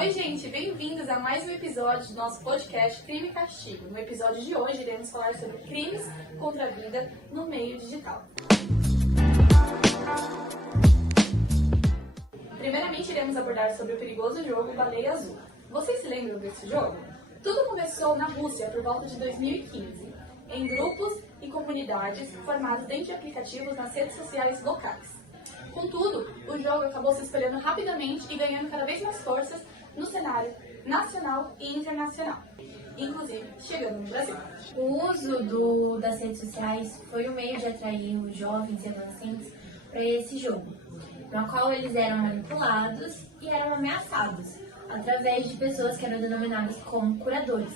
Oi, gente, bem-vindos a mais um episódio do nosso podcast Crime e Castigo. No episódio de hoje, iremos falar sobre crimes contra a vida no meio digital. Primeiramente, iremos abordar sobre o perigoso jogo Baleia Azul. Vocês se lembram desse jogo? Tudo começou na Rússia por volta de 2015, em grupos e comunidades formados dentro de aplicativos nas redes sociais locais. Contudo, o jogo acabou se espalhando rapidamente e ganhando cada vez mais forças no cenário nacional e internacional, inclusive chegando no Brasil. O uso das redes sociais foi um meio de atrair os jovens e adolescentes para esse jogo, no qual eles eram manipulados e eram ameaçados através de pessoas que eram denominadas como curadores.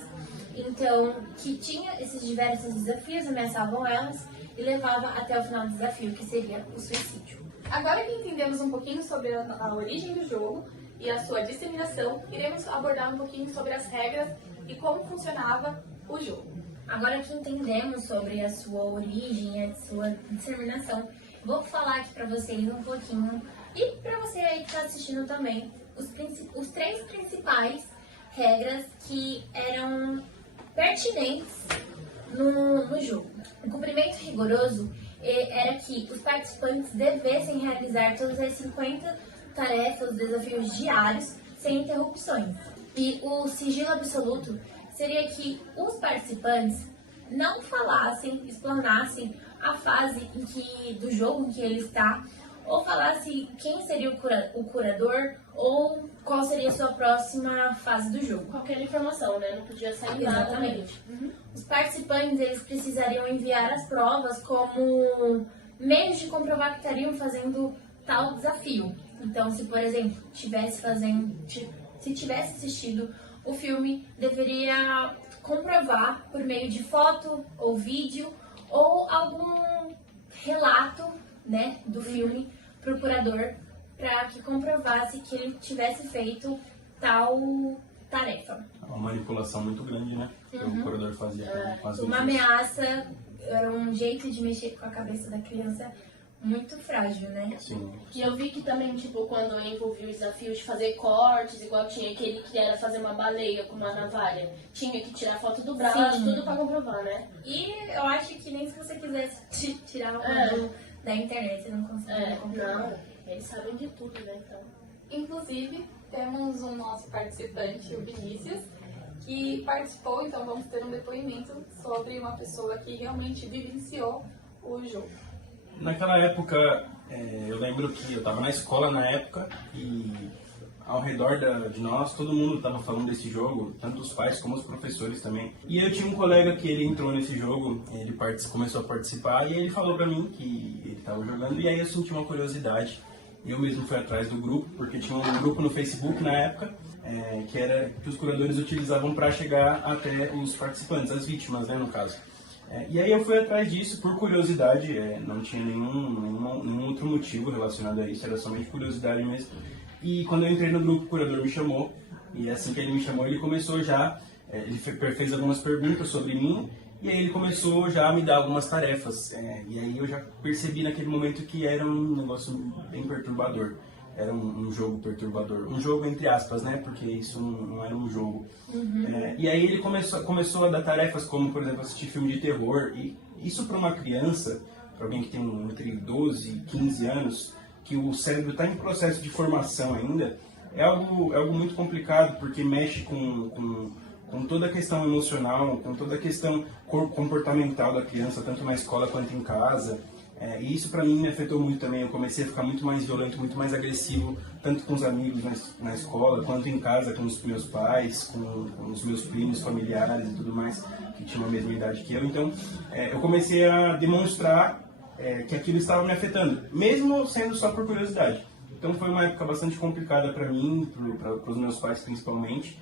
Então, que tinha esses diversos desafios, ameaçavam elas e levava até o final do desafio, que seria o suicídio. Agora que entendemos um pouquinho sobre a origem do jogo e a sua disseminação, iremos abordar um pouquinho sobre as regras e como funcionava o jogo. Agora que entendemos sobre a sua origem e a sua disseminação, vou falar aqui para vocês um pouquinho, e para você aí que está assistindo também, os três principais regras que eram pertinentes no jogo. O cumprimento rigoroso era que os participantes devessem realizar todas as 50 tarefas, desafios diários, sem interrupções. E o sigilo absoluto seria que os participantes não falassem, explanassem a fase do jogo em que ele está, ou falasse quem seria o curador ou qual seria a sua próxima fase do jogo. Qualquer informação, né? Não podia sair nada. Exatamente. Os participantes, eles precisariam enviar as provas como meios de comprovar que estariam fazendo tal desafio. Então, se, por exemplo, se tivesse assistido o filme, deveria comprovar por meio de foto ou vídeo ou algum relato, né, do filme para o curador, para que comprovasse que ele tivesse feito tal tarefa. Uma manipulação muito grande, né? Que o curador fazia com as Uma ameaça era um jeito de mexer com a cabeça da criança muito frágil, né? Sim. E eu vi que também, tipo, quando envolvia o desafio de fazer cortes, igual tinha aquele que era fazer uma baleia com uma navalha, tinha que tirar foto do braço, tudo pra comprovar, né? E eu acho que nem se você quisesse tirar uma da internet, você não conseguiria comprovar. Não, eles sabem de tudo, né? Então. Inclusive, temos o nosso participante, o Vinícius, que participou, então vamos ter um depoimento sobre uma pessoa que realmente vivenciou o jogo. Naquela época, eu lembro que eu estava na escola na época e ao redor de nós, todo mundo estava falando desse jogo, tanto os pais como os professores também. E eu tinha um colega que ele entrou nesse jogo, ele começou a participar e ele falou pra mim que ele estava jogando, e aí eu senti uma curiosidade. Eu mesmo fui atrás do grupo, porque tinha um grupo no Facebook na época, que os curadores utilizavam para chegar até os participantes, as vítimas, né, no caso. E aí eu fui atrás disso por curiosidade, não tinha nenhum outro motivo relacionado a isso, era somente curiosidade mesmo. E quando eu entrei no grupo, o curador me chamou, e assim que ele me chamou, ele começou já, ele fez algumas perguntas sobre mim, e aí ele começou já a me dar algumas tarefas. E aí eu já percebi naquele momento que era um negócio bem perturbador. Era um jogo perturbador. Um jogo entre aspas, né? Porque isso não era um jogo. E aí ele começou a dar tarefas como, por exemplo, assistir filme de terror. E isso para uma criança, para alguém que tem entre 12 e 15 anos, que o cérebro está em processo de formação ainda, é algo muito complicado, porque mexe com toda a questão emocional, com toda a questão comportamental da criança, tanto na escola quanto em casa. E isso pra mim me afetou muito também. Eu comecei a ficar muito mais violento, muito mais agressivo, tanto com os amigos na escola, quanto em casa com os meus pais, com os meus primos, familiares e tudo mais, que tinham a mesma idade que eu. Então, eu comecei a demonstrar que aquilo estava me afetando, mesmo sendo só por curiosidade. Então foi uma época bastante complicada para mim, para os meus pais principalmente.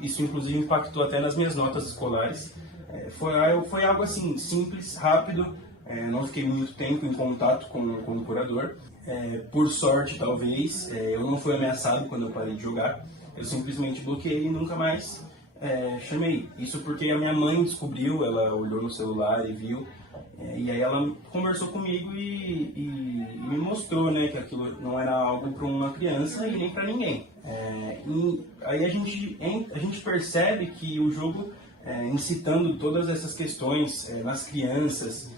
Isso inclusive impactou até nas minhas notas escolares. Foi algo assim, simples, rápido. Não fiquei muito tempo em contato com o curador. Por sorte, talvez, eu não fui ameaçado quando eu parei de jogar. Eu simplesmente bloqueei e nunca mais chamei. Isso porque a minha mãe descobriu, ela olhou no celular e viu. E aí ela conversou comigo e me mostrou, né, que aquilo não era algo para uma criança e nem para ninguém. E aí a gente percebe que o jogo, incitando todas essas questões nas crianças,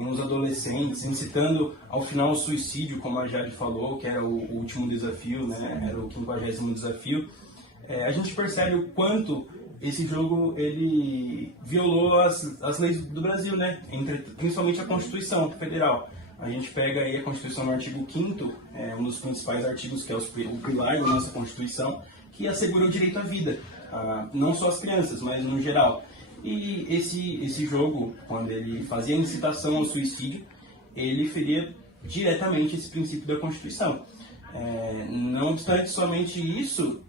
nos adolescentes, incitando ao final o suicídio, como a Jade falou, que era o último desafio, né, era o 50º desafio, a gente percebe o quanto esse jogo ele violou as leis do Brasil, né? Principalmente a Constituição Federal. A gente pega aí a Constituição no artigo 5º, um dos principais artigos, que é o pilar da nossa Constituição, que assegura o direito à vida, não só as crianças, mas no geral. E esse jogo, quando ele fazia incitação ao suicídio, ele feria diretamente esse princípio da Constituição. Não obstante somente isso,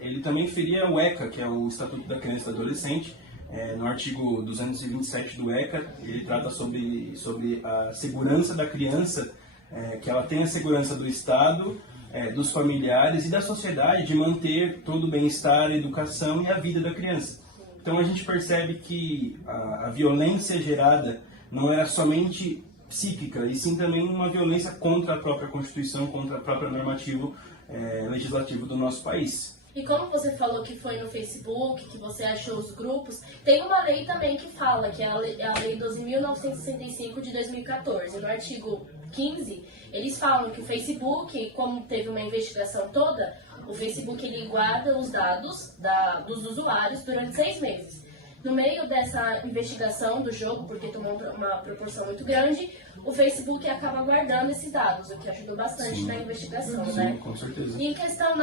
ele também feria o ECA, que é o Estatuto da Criança e do Adolescente. No artigo 227 do ECA, ele trata sobre a segurança da criança, que ela tem a segurança do Estado, dos familiares e da sociedade de manter todo o bem-estar, a educação e a vida da criança. Então a gente percebe que a violência gerada não era somente psíquica, e sim também uma violência contra a própria Constituição, contra o próprio normativo legislativo do nosso país. E como você falou que foi no Facebook, que você achou os grupos, tem uma lei também que fala, que é a Lei 12.965 de 2014. No artigo 15, eles falam que o Facebook, como teve uma investigação toda, o Facebook ele guarda os dados dos usuários durante 6 meses. No meio dessa investigação do jogo, porque tomou uma proporção muito grande, o Facebook acaba guardando esses dados, o que ajudou bastante na investigação, né? Sim, com certeza. E em questão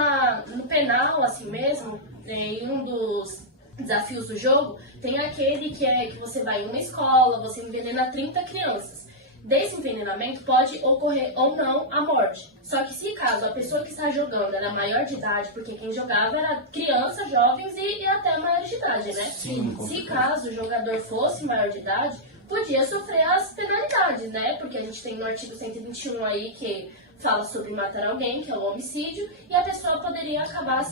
no penal, assim mesmo, em um dos desafios do jogo, tem aquele que você vai em uma escola, você envenena 30 crianças. Desse envenenamento pode ocorrer ou não a morte. Só que se caso a pessoa que está jogando era maior de idade, porque quem jogava era crianças, jovens e até maior de idade, né? Sim, se caso o jogador fosse maior de idade, podia sofrer as penalidades, né? Porque a gente tem no artigo 121 aí que fala sobre matar alguém, que é o homicídio, e a pessoa poderia acabar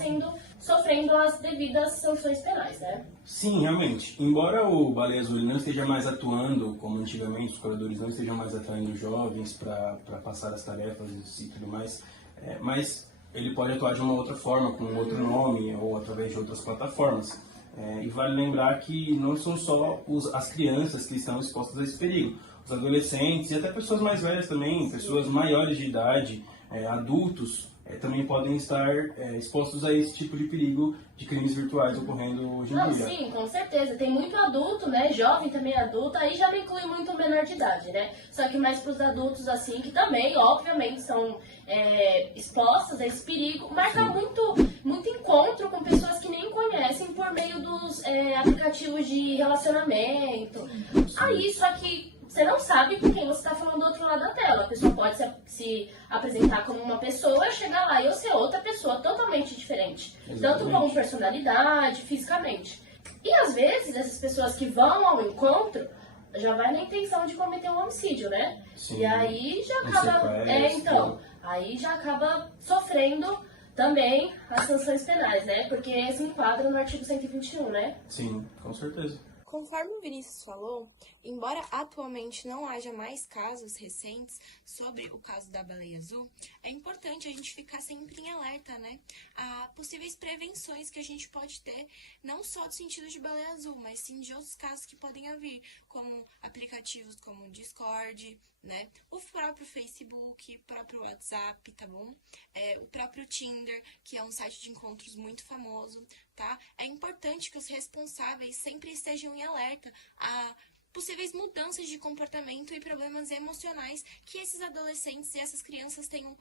sofrendo as devidas sanções penais, né? Sim, realmente. Embora o Baleia Azul não esteja mais atuando como antigamente, os curadores não estejam mais atraindo jovens para passar as tarefas e tudo mais, mas ele pode atuar de uma outra forma, com um outro nome ou através de outras plataformas. E vale lembrar que não são só as crianças que estão expostas a esse perigo. Os adolescentes e até pessoas mais velhas também, pessoas maiores de idade, adultos, também podem estar expostos a esse tipo de perigo de crimes virtuais ocorrendo hoje em dia. Sim, com certeza. Tem muito adulto, né? Jovem também adulto, aí já me inclui muito o menor de idade, né? Só que mais para os adultos, assim, que também, obviamente, são expostos a esse perigo. Marca muito encontro com pessoas que nem conhecem por meio dos aplicativos de relacionamento. Aí, só que você não sabe com quem você está falando do outro lado da tela. A pessoa pode se apresentar como uma pessoa, chegar lá e eu ser outra pessoa totalmente diferente. Exatamente. Tanto como personalidade, fisicamente. E às vezes essas pessoas que vão ao encontro já vai na intenção de cometer um homicídio, né? Sim. E aí já acaba. Aí já acaba sofrendo também as sanções penais, né? Porque se enquadra no artigo 121, né? Sim, com certeza. Conforme o Vinícius falou, embora atualmente não haja mais casos recentes sobre o caso da baleia azul, é importante a gente ficar sempre em alerta, né? A possíveis prevenções que a gente pode ter, não só do sentido de baleia azul, mas sim de outros casos que podem haver, como aplicativos como o Discord, né? O próprio Facebook, o próprio WhatsApp, tá bom? O próprio Tinder, que é um site de encontros muito famoso, tá? É importante que os responsáveis sempre estejam em alerta a possíveis mudanças de comportamento e problemas emocionais que esses adolescentes e essas crianças tenham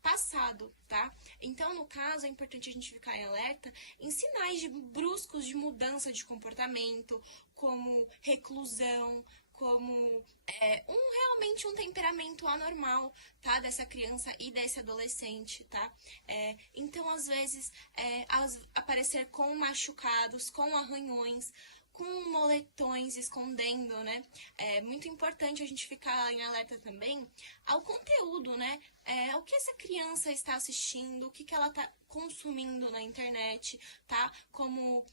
passado, tá? Então, no caso, é importante a gente ficar em alerta em sinais bruscos de mudança de comportamento, como reclusão, como realmente um temperamento anormal, tá? Dessa criança e desse adolescente, tá? Então, às vezes, aparecer com machucados, com arranhões, com moletões escondendo, né? É muito importante a gente ficar em alerta também ao conteúdo, né? O que essa criança está assistindo, o que ela está consumindo na internet, tá? Como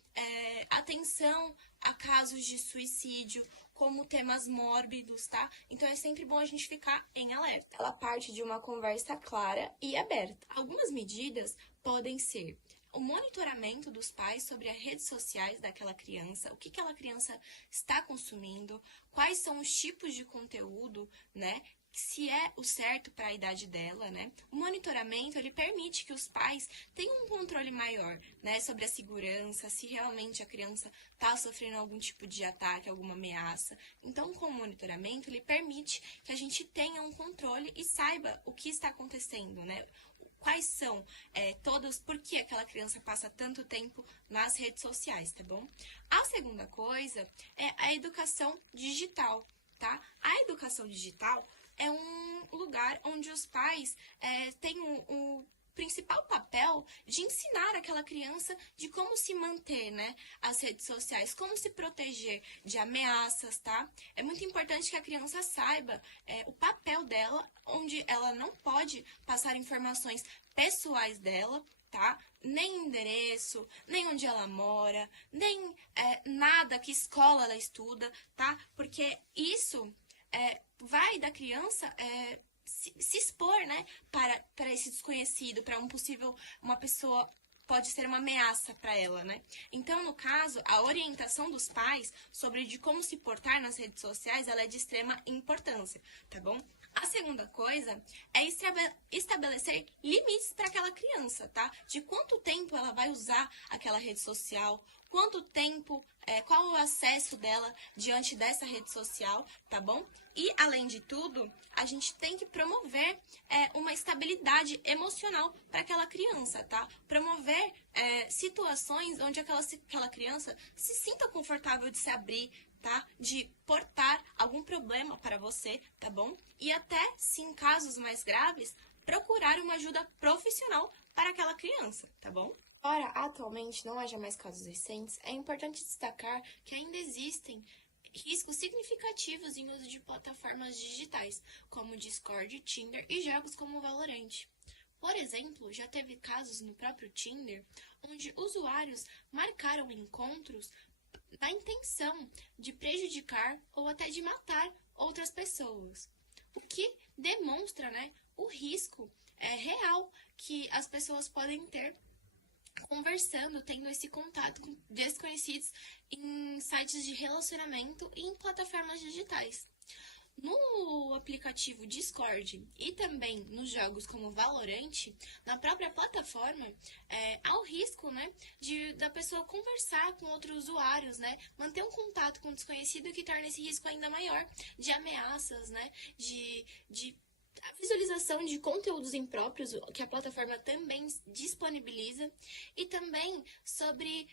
atenção a casos de suicídio, como temas mórbidos, tá? Então é sempre bom a gente ficar em alerta. Ela parte de uma conversa clara e aberta. Algumas medidas podem ser o monitoramento dos pais sobre as redes sociais daquela criança, o que aquela criança está consumindo, quais são os tipos de conteúdo, né? Se é o certo para a idade dela, né? O monitoramento, ele permite que os pais tenham um controle maior, né? Sobre a segurança, se realmente a criança está sofrendo algum tipo de ataque, alguma ameaça. Então, com o monitoramento, ele permite que a gente tenha um controle e saiba o que está acontecendo, né? Quais são por que aquela criança passa tanto tempo nas redes sociais, tá bom? A segunda coisa é a educação digital, tá? A educação digital é um lugar onde os pais têm o principal papel de ensinar aquela criança de como se manter, né, as redes sociais, como se proteger de ameaças, tá? É muito importante que a criança saiba o papel dela, onde ela não pode passar informações pessoais dela, tá? Nem endereço, nem onde ela mora, nem nada, que escola ela estuda, tá? Porque isso vai da criança se expor, né, para esse desconhecido, para uma pessoa pode ser uma ameaça para ela, né? Então, no caso, a orientação dos pais sobre de como se portar nas redes sociais, ela é de extrema importância, tá bom? A segunda coisa é estabelecer limites para aquela criança, tá? De quanto tempo ela vai usar aquela rede social, quanto tempo, qual o acesso dela diante dessa rede social, tá bom? E, além de tudo, a gente tem que promover uma estabilidade emocional para aquela criança, tá? Promover situações onde aquela criança se sinta confortável de se abrir, tá? De portar algum problema para você, tá bom? E até, se em casos mais graves, procurar uma ajuda profissional para aquela criança, tá bom? Embora atualmente não haja mais casos recentes, é importante destacar que ainda existem riscos significativos em uso de plataformas digitais, como Discord, Tinder e jogos como Valorant. Por exemplo, já teve casos no próprio Tinder, onde usuários marcaram encontros na intenção de prejudicar ou até de matar outras pessoas, o que demonstra, né, o risco real que as pessoas podem ter conversando, tendo esse contato com desconhecidos em sites de relacionamento e em plataformas digitais. No aplicativo Discord e também nos jogos como Valorant, na própria plataforma, há o risco, né, da pessoa conversar com outros usuários, né, manter um contato com um desconhecido que torna esse risco ainda maior de ameaças, né, de a visualização de conteúdos impróprios, que a plataforma também disponibiliza, e também sobre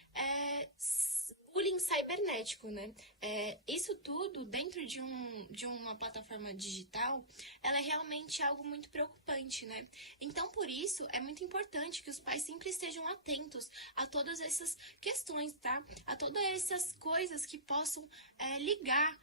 bullying cibernético, né? Isso tudo dentro de uma plataforma digital, ela é realmente algo muito preocupante, né? Então, por isso, é muito importante que os pais sempre estejam atentos a todas essas questões, tá? A todas essas coisas que possam ligar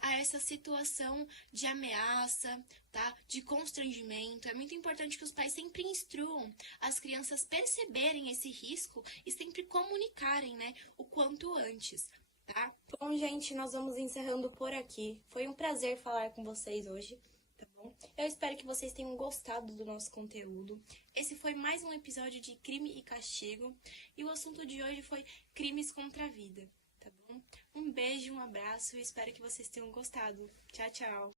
a essa situação de ameaça, tá? De constrangimento. É muito importante que os pais sempre instruam as crianças perceberem esse risco e sempre comunicarem, né, o quanto antes, tá? Bom, gente, nós vamos encerrando por aqui. Foi um prazer falar com vocês hoje, tá bom? Eu espero que vocês tenham gostado do nosso conteúdo. Esse foi mais um episódio de Crime e Castigo e o assunto de hoje foi crimes contra a vida. Tá bom? Um beijo, um abraço e espero que vocês tenham gostado. Tchau, tchau!